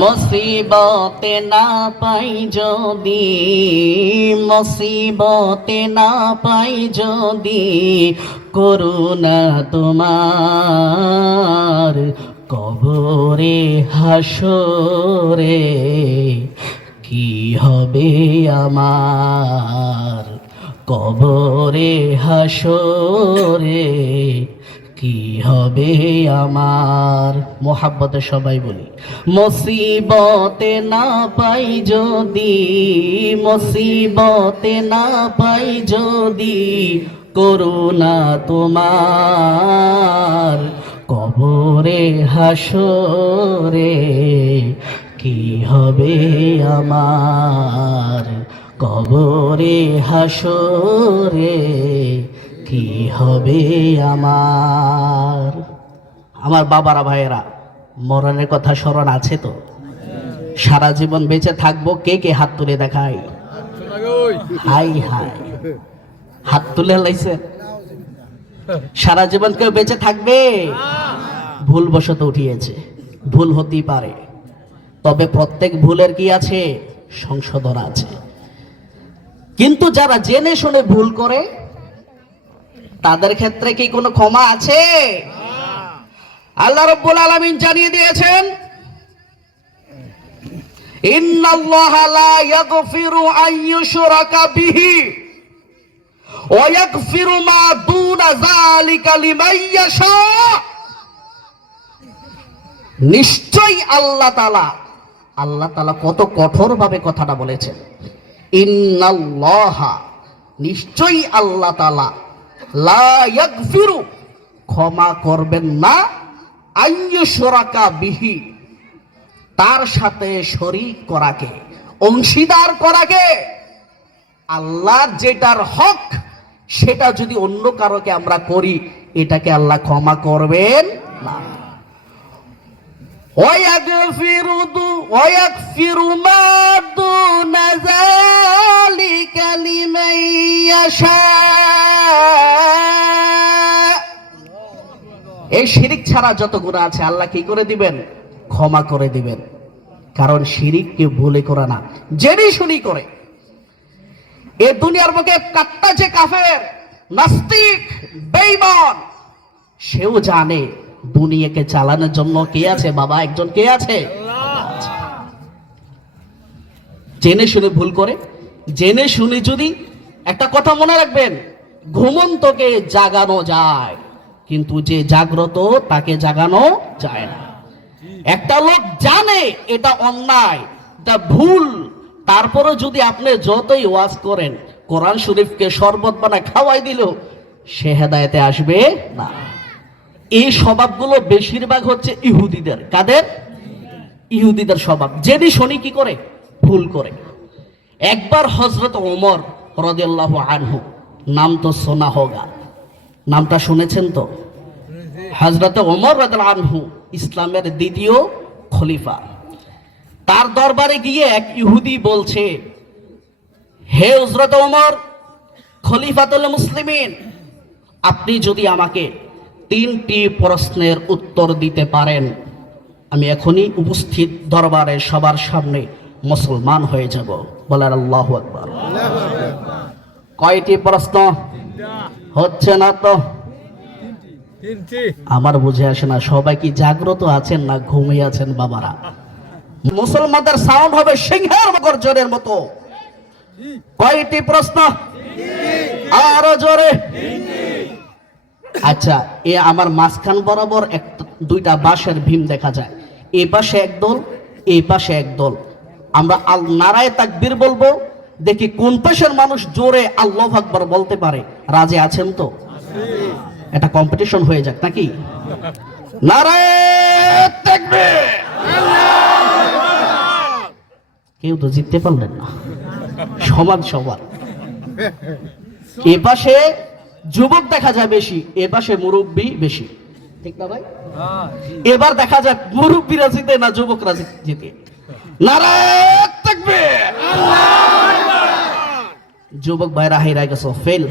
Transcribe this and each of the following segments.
মুসিবতে না পাই যদি, মুসিবতে না পাই যদি, করুণা তোমার কবরে হাসরে কি হবে আমার, কবরে হাসরে কি হবে আমার। মোহাব্বতে সবাই বলি, মুসিবতে না পাই যদি, মুসিবতে না পাই যদি, করুণা তোমার কবরে হাসরে কি হবে আমার, কবরে হাসরে কি হবে আমার। আমার বাবারা ভাইয়েরা, মরণের কথা স্মরণ আছে তো? সারা জীবন বেঁচে থাকবো, কে কে হাত তুলে দেখায়? হাই হাই, হাত তুলে লাইছে। সারা জীবন কেউ বেঁচে থাকবে? ভুলবশত উঠিয়েছে, ভুল হতেই পারে, তবে প্রত্যেক ভুলের কি আছে? সংশোধন আছে। কিন্তু যারা জেনে শুনে ভুল করে তাদের ক্ষেত্রে কি কোনো ক্ষমা আছে? আল্লাহ রাব্বুল আলামিন জানিয়ে দিয়েছেন, ইন্নাল্লাহা লা ইয়াগফিরু আন ইউশরাকা বিহি ওয়া ইয়াগফিরু মা দুনা যালিকা লিমান ইয়াশা। নিশ্চয়ই আল্লাহ তাআলা কত কঠোরভাবে কথাটা বলেছেন। ইন্নাল্লাহা, নিশ্চয়ই আল্লাহ তাআলা, লা ইয়াগফিরু, ক্ষমা করবেন না, আন ইউশরাকা বিহি, তার সাথে শরীক করাকে, অংশীদার করাকে। আল্লাহর যেটার হক সেটা যদি অন্য কারোকে আমরা করি, এটাকে আল্লাহ ক্ষমা করবেন না। ওয়ায়াগফিরু মা দুনা যালিকা লিমান ইয়াশা। এই শিরিক ছাড়া যত গুনাহ আছে আল্লাহ কি করে দিবেন? ক্ষমা করে দিবেন। কারণ শিরিক কেউ ভুলে করে না, জেনে শুনি করে। এই দুনিয়ার বুকে কাট্টা যে কাফের, নাস্তিক, বেঈমান, সেও জানে দুনিয়াকে চালানোর জন্য কে আছে? বাবা, একজন কে আছে? জেনে শুনে ভুল করে। জেনে শুনে যদি, একটা কথা মনে রাখবেন, ঘুমন্তকে জাগানো যায় কিন্তু যে জাগ্রত তাকে জাগানো যায় না। একটা লোক জানে এটা অন্যায়, এটা ভুল, তারপরে যদি আপনি যতই ওয়াজ করেন, কোরআন শরীফকে শরবত বানায় খাওয়াই দিল, সে হেদায়েতে আসবে না। এই স্বভাবগুলো বেশিরভাগ হচ্ছে ইহুদিদের। কাদের? ইহুদিদের স্বভাব। জেনে শুনি কি করে? ভুল করে। একবার হযরত ওমর রাদিয়াল্লাহু আনহু, নাম তো শোনা হোগা, নামটা শুনেছেন তো? হযরত ওমর রাদিয়াল্লাহু আনহু ইসলামের দ্বিতীয় খলিফা। তার দরবারে গিয়ে এক ইহুদি বলছে, হে হযরত ওমর, খলিফাতুল মুসলিমিন, আপনি যদি আমাকে 3টি প্রশ্নের উত্তর দিতে পারেন, আমি এখনই উপস্থিত দরবারে সবার সামনে মুসলমান হয়ে যাব। বলেন আল্লাহু আকবার। কয়টি প্রশ্ন? হচ্ছে না তো? আমার বুঝে আসে না, সবাই কি জাগ্রত আছেন না ঘুমিয়ে আছেন? বাবারা, মুসলমানদের সাউন্ড হবে সিংহের গর্জনের মতো। কয়টি প্রশ্ন? আরো জোরে। আচ্ছা, এ আমার মাঝখান বরাবর দুইটা বাঁশের ভীম দেখা যায়, এই পাশে একদল, এই পাশে একদল। আমরা নারায়ে তাকবীর বলবো, দেখি কোন পাশের মানুষ জোরে আল্লাহু আকবার বলতে পারে। রাজি আছেন তো? এটা কম্পিটিশন হয়ে যাক নাকি? নারায়ে তাকবীর। কেউ তো জিততে পারলেন না, সমান সমান। এ পাশে যুবক দেখা যায় বেশি, এ পাশে মুরব্বী বেশি, ঠিক না ভাই? এবার দেখা যায় মুরব্বীরা জিতে না যুবকরা জিতে। নারায়ে তাকবীর। যুবক ভাইরা হাইরা গেছো, ফেল।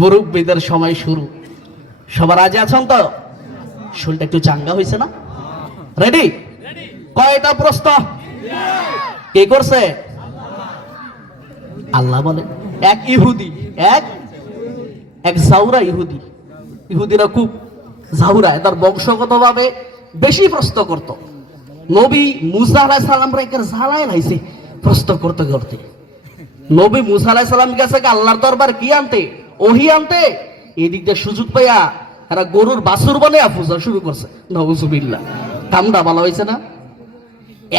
মুরব্বীদের সময় শুরু। সবার রাজি আছেন তো? শরীরটা একটু চাঙ্গা হয়েছে না? রেডি? কয়টা প্রশ্ন? কে করছে? আল্লাহ বলে এক ইহুদি, এক জাউরা ইহুদি। ইহুদিরা খুব জাউরা, তার বংশগতভাবে বেশি প্রশ্ন করত। নবী মুসা আলাইহিস সালাম রেখে জ্বালায় লাইছে প্রশ্ন করতে করতে। নবী মুসা আলাইহিস সালাম গেছে আল্লাহর দরবার কি আনতে? ওহী আনতে। এদিক দিয়ে সুযোগ পাইয়া এরা গরুর বাছুর বানিয়ে পূজা শুরু করছে। নাউজুবিল্লাহ। কামটা ভালো হয়েছে না?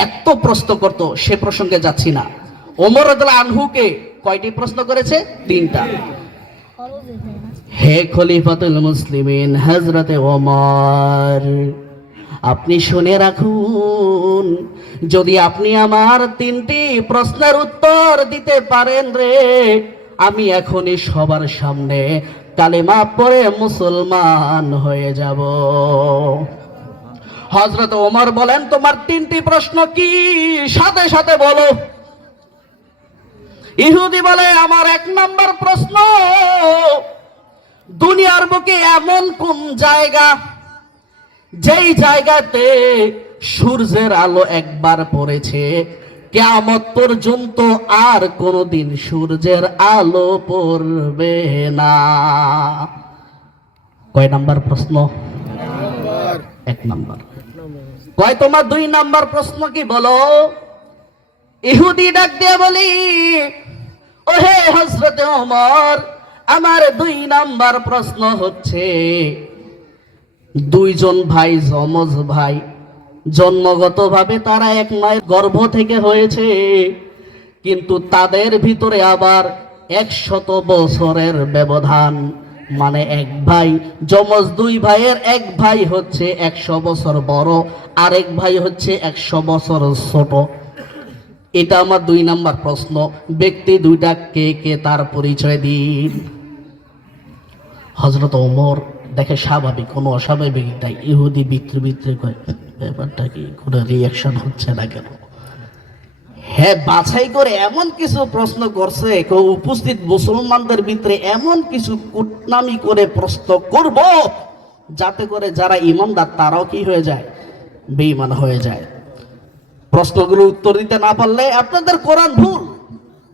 এত প্রশ্ন করত, সে প্রসঙ্গে যাচ্ছি না। ওমর রাদিয়াল্লাহু আনহুকে কয়টি প্রশ্ন করেছে? 3টা। হে খলিফাতুল মুসলিমিন হযরতে ওমর, আপনি শুনে রাখুন, যদি আপনি আমার 3টি প্রশ্নের উত্তর দিতে পারেন রে, আমি এখনই সবার সামনে কালেমা পড়ে মুসলমান হয়ে যাব। হযরত ওমর বলেন, তোমার 3টি প্রশ্ন কি? সাথে সাথে বলো। ইহুদি বলে, আমার 1 নাম্বার প্রশ্ন, দুনিয়ার বুকে এমন কোন জায়গা যেই জায়গাতে সূর্যের আলো একবার পড়েছে কিয়ামত পর্যন্ত আর কোনোদিন সূর্যের আলো পড়বে না? কয় নাম্বার প্রশ্ন? 1 নাম্বার। কয় তোমার 2 নাম্বার প্রশ্ন কি বলো? ইহুদি ডাক দিয়ে বলি, ওহে হযরতে ওমর, আমার 2 নাম্বার প্রশ্ন হচ্ছে, 2 জন ভাই, যমজ ভাই, জন্মগতভাবে তারা এক মায়ের গর্ভ থেকে হয়েছে, কিন্তু তাদের ভিতরে আবার 100 বছরের ব্যবধান। মানে এক ভাই, যমজ 2 ভাইয়ের এক ভাই হচ্ছে 100 বছর বড়, আরেক ভাই হচ্ছে 100 বছর ছোট। এটা আমার 2 নাম্বার প্রশ্ন। ব্যক্তি 2টা কে কে তার পরিচয় দিন। হযরত ওমর দেখে স্বাভাবিক, কোনো অস্বাভাবিক নাই। ইহুদি বিত্রে কয়, ব্যাপারটা কি, কোনো রিয়াকশন হচ্ছে না কেন? হ্যাঁ, বাছাই করে এমন কিছু প্রশ্ন করছে, উপস্থিত মুসলমানদের ভিতরে এমন কিছু কুটনামি করে প্রশ্ন করব যাতে করে যারা ইমানদার তারাও কি হয়ে যায়? বেঈমান হয়ে যায়। প্রশ্নগুলো উত্তর দিতে না পারলে আপনাদের কোরআন ভুল,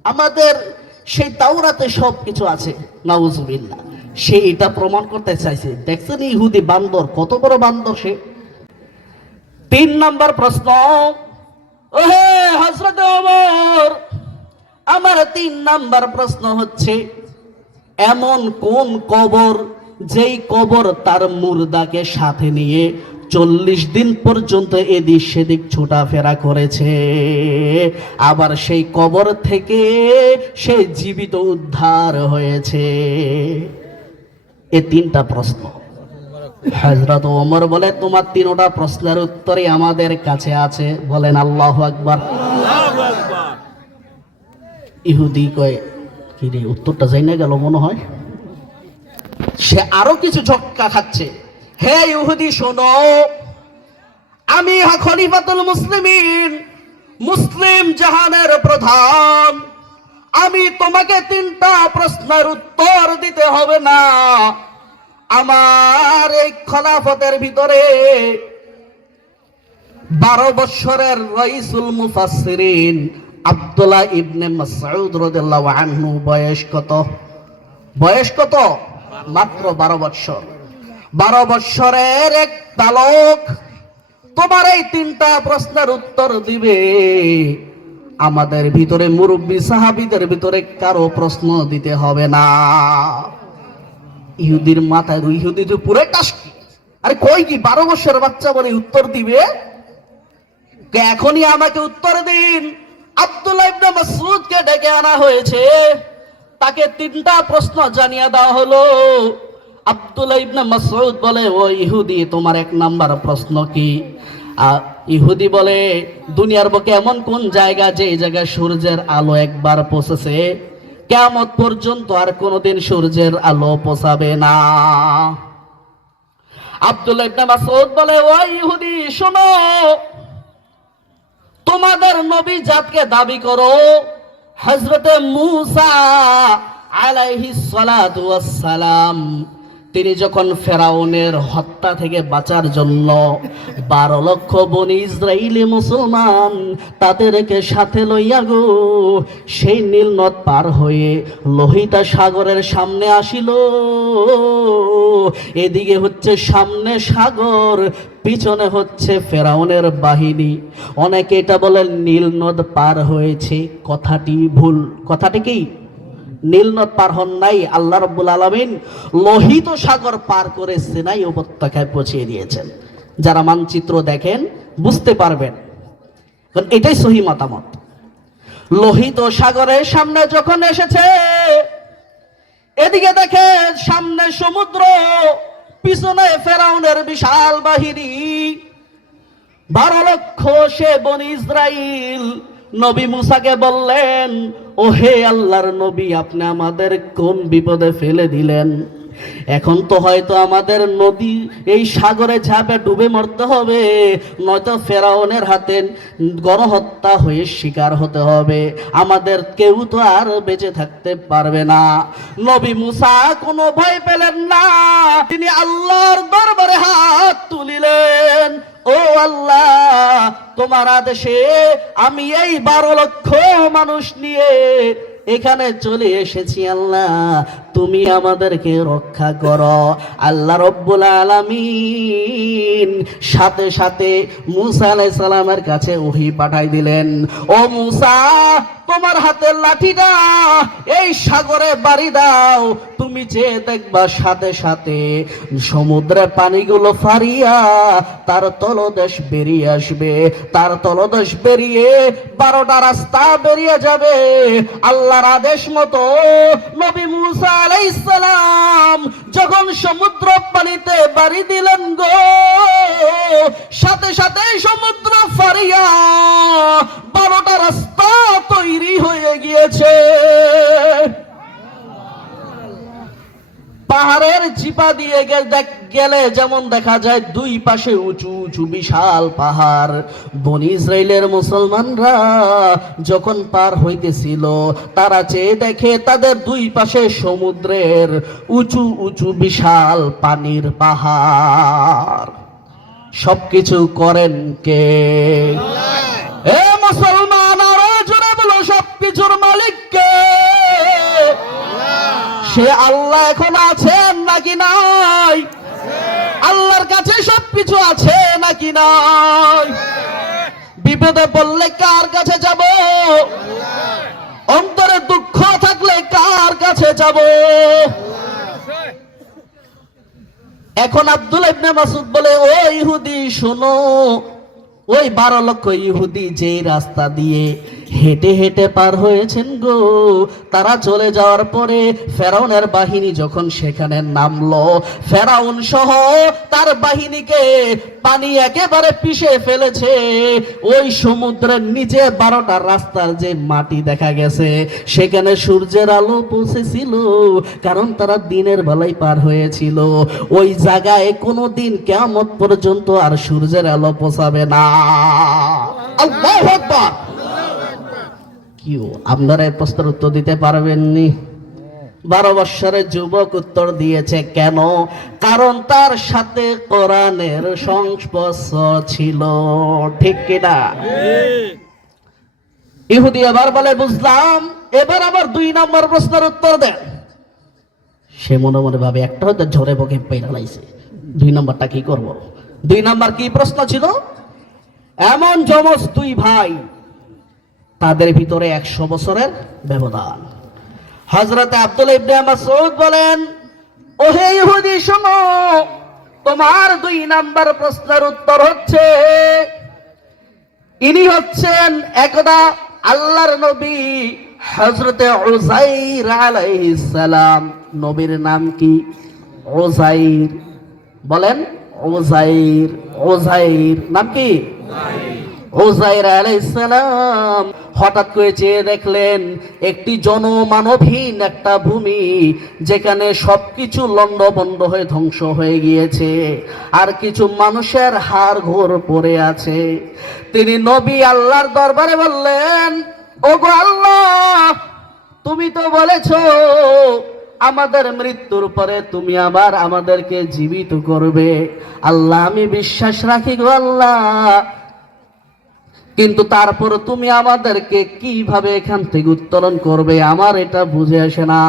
আমাদের সেই তাওরাতে সব কিছু আছে। নাউজুবিল্লাহ। সে এটা প্রমাণ করতে চাইছে। দেখছেন ইহুদি বান্দর, কত বড় বান্দর সে। 3 নাম্বার প্রশ্ন, ওহে হযরত ওমর, আমার 3 নাম্বার প্রশ্ন হচ্ছে, এমন কোন কবর যেই কবর তার মুর্দাকে সাথে নিয়ে 40 দিন পর্যন্ত এদিক সেদিক ছোটাফেরা করেছে, আবার সেই কবর থেকে সে জীবিত উদ্ধার হয়েছে? এই 3টা প্রশ্ন। হযরত ওমর বলে, তোমার 3টা প্রশ্নের উত্তরই আমাদের কাছে আছে। বলেন আল্লাহু আকবার। ইহুদি কয়, কি রে, উত্তরটা যাই না গেল মনে হয়। সে আরো কিছু ঝটকা খাচ্ছে। হে ইহুদি শোনো, আমি খলিফাতুল মুসলিমিন, মুসলিম জাহানের প্রধান, আমি তোমাকে 3টা প্রশ্নের উত্তর দিতে হবে না। আমার এই খলাফতের ভিতরে 12 বছরের রাইসুল মুফাসসিরিন আব্দুল্লাহ ইবনে মাসউদ রাদিয়াল্লাহু আনহু বয়স কত? বয়স কত? মাত্র 12 বছর। 12 বছরের এক বালক তোমার এই 3টা প্রশ্নের উত্তর দিবে। আমাদের ভিতরে মুরব্বী সাহাবীদের ভিতরে কারো প্রশ্ন দিতে হবে না। ইহুদির মাথায়, ইহুদি তো পুরো টাসকি। আরে কই কি 12 বছরের বাচ্চা বলে উত্তর দিবে? এখনই আমাকে উত্তর দিন। আব্দুল্লাহ ইবনে মাসউদকে ডেকে আনা হয়েছে, তাকে 3টা প্রশ্ন জানিয়ে দেওয়া হলো। আব্দুল্লাহ ইবনে মাসউদ বলে, ও ইহুদি, তোমার 1 নাম্বার প্রশ্ন কি? ইহুদি বলে, দুনিয়ার বুকে এমন কোন জায়গা যে জায়গায় সূর্যের আলো একবার পৌঁছেছে কিয়ামত পর্যন্ত আর কোনোদিন সূর্যের আলো পৌঁছাবে না? আব্দুল্লাহ ইবনে মাসউদ বলে, ও ইহুদি শোনো, তোমাদের নবী জাতকে দাবি করো হযরতে মূসা আলাইহিস সালাতু ওয়াস সালাম তিনি যখন ফেরাউনের হত্যা থেকে বাঁচার জন্য 12 লক্ষ বনি ইসরাইলি মুসলমান তাদেরকে সাথে লইয়া গো সেই নীল নদ পার হয়ে লোহিত সাগরের সামনে আসিল। এদিকে হচ্ছে সামনে সাগর, পিছনে হচ্ছে ফেরাউনের বাহিনী। অনেকে এটা বলেন নীল নদ পার হয়েছে, কথাটি ভুল। কথাটি কি? নীল নদ পার হন নাই, আল্লাহ রাব্বুল আলামিন লোহিত সাগর পার করে সিনাই উপত্যকায় পৌঁছিয়ে দিয়েছেন। যারা মানচিত্র দেখেন বুঝতে পারবেন, কারণ এটাই সহি মতামত। লোহিত সাগরের সামনে যখন এসেছে, এদিকে দেখেন সামনে সমুদ্র, পিছনে ফেরাউনের বিশাল বাহিনী, 12 লক্ষ সে বনি ইসরাইল। নবী মুসাকে বললেন, ও হে আল্লাহর নবী, আপনি আমাদের কোন বিপদে ফেলে দিলেন? এখন তো হয়তো আমাদের নদী এই সাগরে ঝাঁপে ডুবে মরতে হবে, নয়তো ফেরাউনের হাতে গণহত্যা হয়ে শিকার হতে হবে, আমাদের কেউ তো আর বেঁচে থাকতে পারবে না। নবী মুসা কোনো ভয় পেলেন না, তিনি আল্লাহর দরবারে হাত তুলিলেন, ও আল্লাহ, তোমার আদেশে আমি এই 12 লক্ষ মানুষ নিয়ে এখানে চলে এসেছি। আল্লাহ, তুমি আমাদেরকে রক্ষা করো। আল্লাহ রব্বুল আলামিন সাথে সাথে মুসা আলাইহিস সালামের কাছে ওহী পাঠাই দিলেন, ও মুসা, তোমার হাতের লাঠিটা এই সাগরে বাড়ি দাও, তুমি যে দেখবা সাথে সাথে সমুদ্রের পানিগুলো ফারিয়া তার তলদেশ বেরিয়ে আসবে, তার তলদেশ বেরিয়ে 12টা রাস্তা বেরিয়ে যাবে। আল্লাহর আদেশ মতো নবী মুসা আলাইহিস সালাম যখন সমুদ্র পানিতে বাড়ি দিলেন গো, সাথে সাথে সমুদ্র ফারিয়া 12টা রাস্তা তৈরি হয়ে গিয়েছে। পাহাড়ের চিপা দিয়ে গেলে যেমন দেখা যায় দুই পাশে উঁচু উঁচু বিশাল পাহাড়, বনি ইসরাইলের মুসলমানরা যখন পার হইতেছিল তারা চেয়ে দেখে তাদের দুই পাশে সমুদ্রের উঁচু উঁচু বিশাল পানির পাহাড়। সবকিছু করেন কে? এ মুসলমান, আরো জোরে বলো, সবকিছুর মালিক কে? সে আল্লাহ এখন আছেন নাকি নাই? আল্লাহর কাছে সবকিছু আছে নাকি নাই? বিপদে পড়লে কার কাছে যাব? অন্তরে দুঃখ থাকলে কার কাছে যাব? এখন আব্দুল্লাহ ইবনে মাসউদ বলে, ও ইহুদি শোনো, ওই 12 লক্ষ ইহুদি যে রাস্তা দিয়ে হেঁটে হেঁটে পার হয়েছেন গো, তারা চলে যাওয়ার পরে ফেরাউনের বাহিনী যখন সেখানে নামলো, ফেরাউন সহ তার বাহিনীকে পানি একেবারে পিষে ফেলেছে। ওই সমুদ্রের নিচে 12টা রাস্তার যে মাটি দেখা গেছে, সেখানে সূর্যের আলো পৌঁছেছিল, কারণ তারা দিনের বেলায় পার হয়েছিল। ওই জায়গায় কোনোদিন কিয়ামত পর্যন্ত আর সূর্যের আলো পৌঁছাবে না। আল্লাহু আকবার। আপনারা এই প্রশ্নের উত্তর দিতে পারবেননি? 12 বৎসরের যুবক উত্তর দিয়েছে, কেন? কারণ তার সাথে কোরআনের সংস্পর্শ ছিল। ঠিক কিনা? ইহুদি আবার বলে, বুঝলাম, এবার আবার 2 নম্বর প্রশ্নের উত্তর দেন। সে মনে মনে ভাবে, একটা হয়তো ঝরে বকে পেয়ে লাইছে, 2 নম্বরটা কি করব? 2 নম্বর কি প্রশ্ন ছিল? এমন যমজ 2 ভাই, তাদের ভিতরে 100 বছরের ব্যবধান। হযরত আব্দুল্লাহ ইবনে মাসউদ বলেন, ও হে ইহুদি শোনো, তোমার 2 নাম্বার প্রশ্নের উত্তর হচ্ছে, ইনি হচ্ছেন একদা আল্লাহর নবী হযরত উযাইর আলাইহিস সালাম। নবীর নাম কি? উযাইর। বলেন, উযাইর। উযাইর নাম কি? উযাইর আলাইহিস সালাম হঠাৎ করে চেয়ে দেখলেন একটি জনমানবহীন একটা ভূমি, যেখানে সবকিছু লণ্ডভণ্ড হয়ে ধ্বংস হয়ে গিয়েছে, আর কিছু মানুষের হাড় ঘোর পড়ে আছে। তিনি নবী আল্লাহর দরবারে বললেন, ওগো আল্লাহ, তুমি তো বলেছো আমাদের মৃত্যুর পরে তুমি আবার আমাদেরকে জীবিত করবে। আল্লাহ আমি বিশ্বাস রাখি গো আল্লাহ, কিন্তু তারপর তুমি আমাদেরকে কিভাবে এখান থেকে উত্তোলন করবে আমার এটা বুঝে আসে না।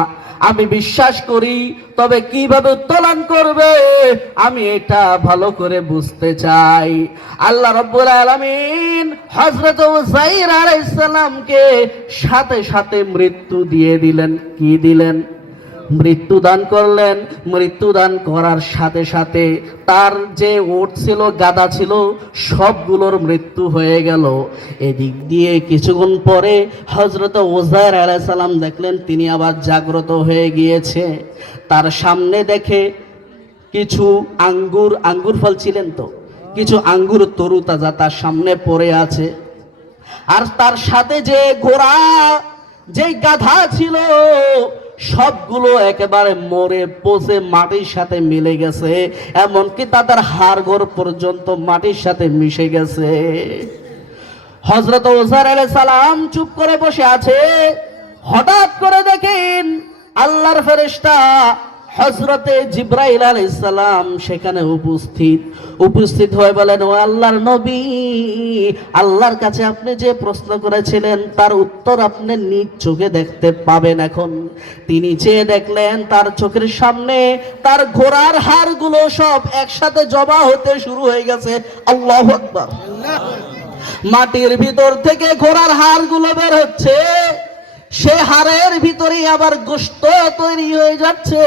আমি বিশ্বাস করি, তবে কিভাবে উত্তোলন করবে আমি এটা ভালো করে বুঝতে চাই। আল্লাহ রাব্বুল আলামিন হযরত উযাইর আলাইহিস সালামকে সাথে সাথে মৃত্যু দিয়ে দিলেন। কি দিলেন? মৃত্যু দান করলেন। মৃত্যু দান করার সাথে সাথে তার যে উট ছিল, গাধা ছিল, সবগুলোর মৃত্যু হয়ে গেল। এদিক দিয়ে কিছুক্ষণ পরে হযরত উযাইর আলাইহিস সালাম দেখলেন তিনি আবার জাগ্রত হয়ে গিয়েছে। তার সামনে দেখে কিছু আঙ্গুর ফল ছিলেন তো, কিছু আঙ্গুর তরু তাজা তার সামনে পড়ে আছে। আর তার সাথে যে ঘোড়া, যে গাধা ছিল, সবগুলো একেবারে মরে পচে মাটির সাথে মিলে গেছে, এমনকি তাদের হাড়গোড় পর্যন্ত মাটির সাথে মিশে গেছে। হযরত উযাইর আলাইহিস সালাম চুপ করে বসে আছে। হঠাৎ করে দেখেন আল্লাহর ফেরেশতা হযরতে জিবরাইল আলাইহিস সালাম সেখানে উপস্থিত হয়ে বলেন, ও আল্লাহর নবী, আল্লাহর কাছে আপনি যে প্রশ্ন করেছিলেন তার উত্তর আপনি নিজ চোখে দেখতে পাবেন। এখন তিনি চেয়ে দেখলেন তার চোখের সামনে তার ঘোড়ার হাড়গুলো সব একসাথে জমা হতে শুরু হয়ে গেছে। আল্লাহু আকবার। মাটির ভিতর থেকে ঘোড়ার হাড়গুলো বের হচ্ছে, সে হাড়ের ভিতরে আবার গোশত তৈরি হয়ে যাচ্ছে,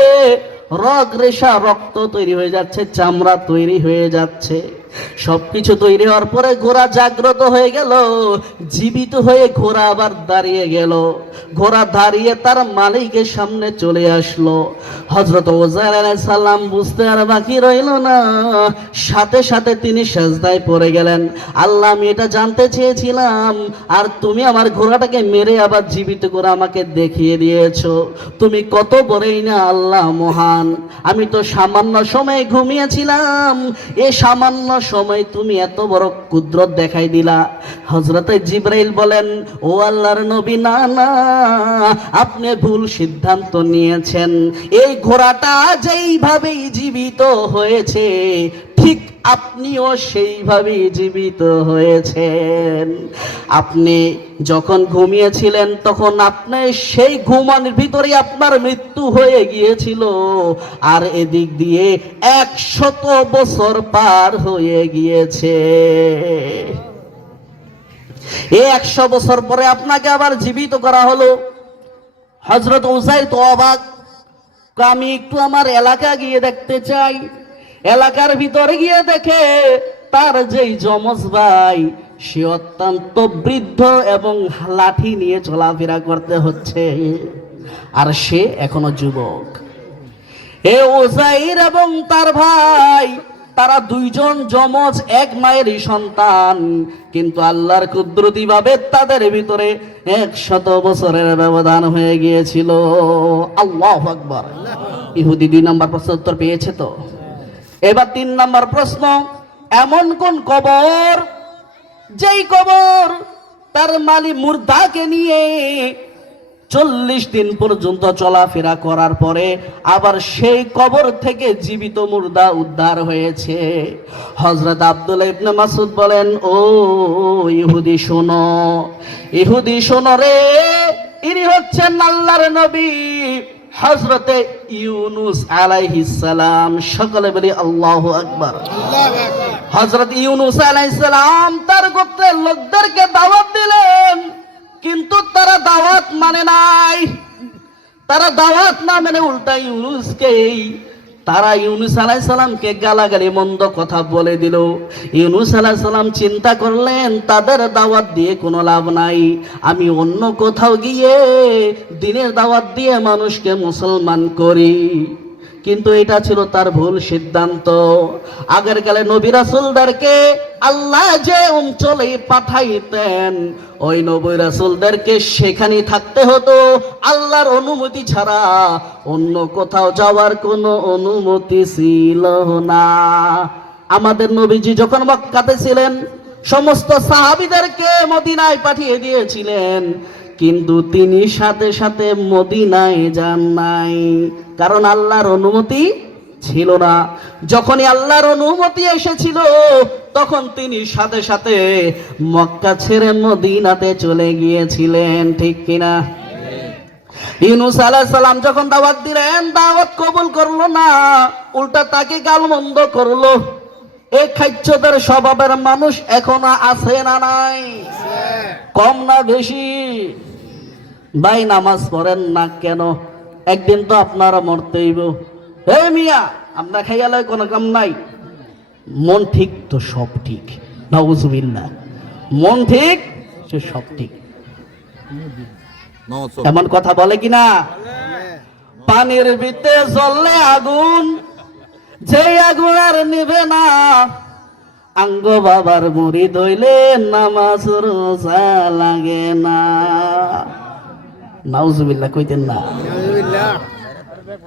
রগ রেশা রক্ত তৈরি হয়ে যাচ্ছে, চামড়া তৈরি হয়ে যাচ্ছে। সবকিছু তৈরি হওয়ার পরে ঘোড়া জাগ্রত হয়ে গেল, জীবিত হয়ে ঘোড়া আবার দাঁড়িয়ে গেল। ঘোড়া দাঁড়িয়ে তার মালিকের সামনে চলে আসলো। হযরত উযাইর আলাইহিস সালাম বুঝতে আর বাকি রইল না, সাথে সাথে তিনি সেজদায় পড়ে গেলেন। আল্লাহ আমি এটা জানতে চেয়েছিলাম, আর তুমি আমার ঘোড়াটাকে মেরে আবার জীবিত করে আমাকে দেখিয়ে দিয়েছো। তুমি কত বড়ই না আল্লাহ মহান। আমি তো সামান্য সময় ঘুমিয়েছিলাম, এ সামান্য সময় তুমি এত বড় কুদরত দেখাই দিলা। হযরতে জিবরাইল বলেন, ও আল্লাহর নবী, না না, আপনি ভুল সিদ্ধান্ত নিয়েছেন। এই ঘোড়াটা যেইভাবেই জীবিত হয়েছে ঠিক আপনিও সেইভাবেই জীবিত হয়েছেন। আপনি যখন ঘুমিয়েছিলেন তখন আপনি সেই ঘুমানোর ভিতরে আপনার মৃত্যু হয়ে গিয়েছিল, আর এদিক দিয়ে 100 বছর পার হয়ে গিয়েছে। এই 100 বছর পরে আপনাকে আবার জীবিত করা হলো। হযরত উযাইর তো অবাক, আমি একটু আমার এলাকা গিয়ে দেখতে চাই। এলাকার ভিতরে গিয়ে দেখে তার যেই যমজ ভাই সে অত্যন্ত বৃদ্ধ এবং লাঠি নিয়ে চলাফেরা করতে হচ্ছে, আর সে এখনো যুবক। এ উযাইর এবং তার ভাই তারা দুইজন যমজ, এক মায়েরই সন্তান, কিন্তু আল্লাহর কুদরতি ভাবে তাদের ভিতরে 100 বছরের ব্যবধান হয়ে গিয়েছিল। আল্লাহু আকবার। ইহুদি 2 নম্বর প্রশ্ন উত্তর পেয়েছে তো। এবার 3 নম্বর প্রশ্ন, এমন কোন কবর যেই কবর তার মালিক মুর্দাকে নিয়ে 40 দিন পর্যন্ত চলাফেরা করার পরে আবার সেই কবর থেকে জীবিত মুর্দা উদ্ধার হয়েছে? হযরত আব্দুল্লাহ ইবনে মাসউদ বলেন, ও ইহুদি শোনো, ইহুদি শোনো রে, ইনি হচ্ছেন আল্লাহর নবী হযরতে ইউনুস আলাইহিস সালাম। সকলে বলি আল্লাহু আকবার। হযরত ইউনুস আলাইহিস সালাম তার গোত্রের লোকদেরকে দাওয়াত দিলেন, কিন্তু তারা দাওয়াত মানে নাই। তারা দাওয়াত না মানে উল্টা তারা ইউনুস আলাইহিস সালামকে গালাগালি মন্দ কথা বলে দিল। ইউনুস আলাইহিস সালাম চিন্তা করলেন তাদের দাওয়াত দিয়ে কোনো লাভ নাই, আমি অন্য কোথাও গিয়ে দ্বীনের দাওয়াত দিয়ে মানুষকে মুসলমান করি। কিন্তু এটা ছিল তার ভুল সিদ্ধান্ত। আগের কালে নবী রাসূলদেরকে আল্লাহ যে অঞ্চলে পাঠাইতেন ওই নবী রাসূলদেরকে সেখানেই থাকতে হতো, আল্লাহর অনুমতি ছাড়া অন্য কোথাও যাওয়ার কোনো অনুমতি ছিল না। আমাদের নবীজি যখন মক্কাতে ছিলেন সমস্ত সাহাবীদেরকে মদিনায় পাঠিয়ে দিয়েছিলেন, কিন্তু তিনি সাথে সাথে মদিনায় যান নাই। কারণ আল্লাহর অনুমতি ছিল না। যখনই আল্লাহর অনুমতি এসেছিল তখন তিনি সাথে সাথে মক্কা ছেড়ে মদিনাতে চলে গিয়েছিলেন, ঠিক কিনা? ইউনূস আলাইহিস সালাম যখন দাওয়াত দিলেন, দাওয়াত কবুল করলো না, উল্টা তাকে গালমন্দ করলো। এই খাইচ্ছদের স্বভাবের মানুষ এখনো আছে না নাই? কম না বেশি? ভাই নামাজ পড়েন না কেন? একদিন তো আপনারা মরতেইব। হে মিয়া, আপনার খাইয়ালে কোনো কাম নাই। মন ঠিক তো সব ঠিক, নাউজুবিল্লাহ। মন ঠিক সে সব ঠিক, এমন কথা বলে কিনা? পানির ভিতরে জ্বললে আগুন, যে আগুন আর নিবে না। আঙ্গ বাবার মুরিদ হইলে নামাজ রোজা লাগে না। নাউজুবিল্লাহ কইতেন না?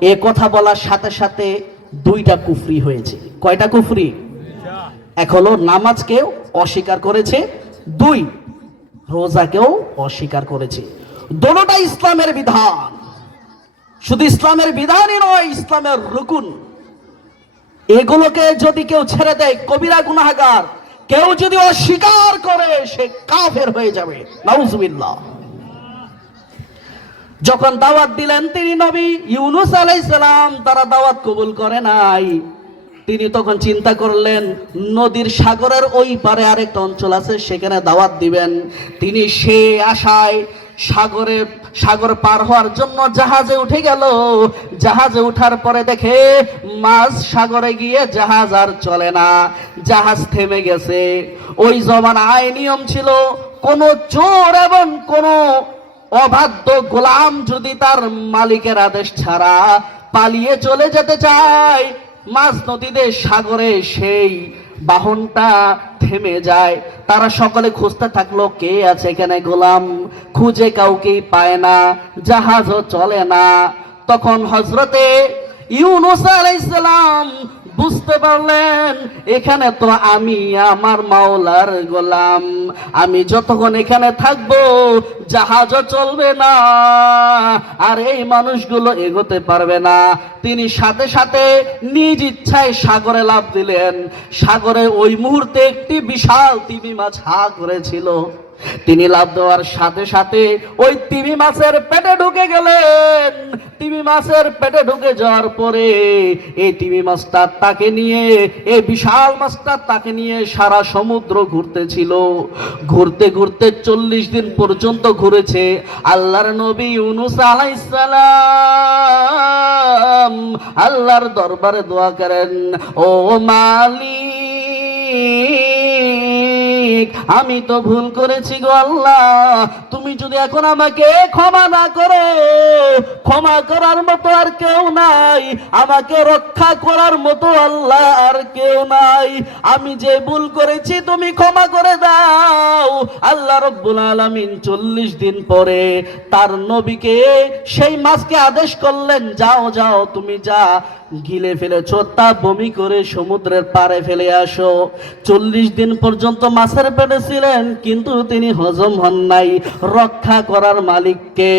এ কথা বলার সাথে সাথে দুইটা কুফরি হয়েছে। কয়টা কুফরি? এক হলো নামাজকেও অস্বীকার করেছে, দুই রোজাকেও অস্বীকার করেছে। দুটোটা ইসলামের বিধান। শুধু ইসলামের বিধানই নয়, ইসলামের রুকুন। এগুলোকে যদি কেউ ছেড়ে দেয় কবিরা গুনাহগার, কেউ যদি অস্বীকার করে সে কাফের হয়ে যাবে, নাউজুবিল্লাহ। যখন দাওয়াত দিলেন তিনি নবী ইউনূস আলাইহিস সালাম, তারা দাওয়াত কবুল করে নাই। তিনি তখন চিন্তা করলেন নদীর সাগরের ওই পারে আরেকটা অঞ্চল আছে, সেখানে দাওয়াত দিবেন। তিনি সে আশায় সাগর পার হওয়ার জন্য জাহাজে উঠে গেল। জাহাজে উঠার পরে দেখে মাঝ সাগরে গিয়ে জাহাজ আর চলে না, জাহাজ থেমে গেছে। ওই জমানায় নিয়ম ছিল, কোন চোর এবং কোন অবাধ্য গোলাম যদি তার মালিকের আদেশ ছাড়া পালিয়ে চলে যেতে চায়, মাঝ নদীতে সাগরে সেই বাহনটা থেমে যায়। তারা সকলে খুঁজতে থাকলো কে আছে এখানে গোলাম, খুঁজে কাউকেই পায় না, জাহাজও চলে না। তখন হযরতে ইউনূস আলাইহিস সালাম বুঝতে পারলেন এখানে তো আমি আমার মাওলার গোলাম, আমি যতক্ষণ এখানে থাকবো জাহাজও চলবে না, আর এই মানুষগুলো এগোতে পারবে না। তিনি সাথে সাথে নিজ ইচ্ছায় সাগরে লাফ দিলেন। সাগরে ওই মুহূর্তে একটি বিশাল তিমি মাছ হা করেছিল। তিনি লাফ দেওয়ার সাথে সাথে ওই তিমি মাছের পেটে ঢুকে গেলেন। তিমি মাছের পেটে ঢুকে যাওয়ার পরে এই তিমি মাছটা তাকে নিয়ে, এই বিশাল মাছটা তাকে নিয়ে সারা সমুদ্র ঘুরতেছিল। ঘুরতে ঘুরতে 40 দিন পর্যন্ত ঘুরেছে। আল্লাহর নবী ইউনূস আলাইহিস সালাম আল্লাহর দরবারে দোয়া করেন, ও মালিক, আমি তো ভুল করেছি গো আল্লাহ, তুমি যদি এখন আমাকে ক্ষমা না করো, ক্ষমা করার মতো আর কেউ নাই, আমাকে রক্ষা করার মতো আল্লাহ আর কেউ নাই, আমি যে ভুল করেছি তুমি ক্ষমা করে দাও। আল্লাহ রাব্বুল আলামিন 40 দিন পরে তার নবীকে সেই মাছকে আদেশ করলেন, যাও যাও তুমি যা গিলে ফেলেছো তা বমি করে সমুদ্রের পাড়ে ফেলে আসো। 40 দিন পর্যন্ত মাছের পেটে ছিলেন, কিন্তু তিনি হজম হন নাই। রক্ষা করার মালিককে।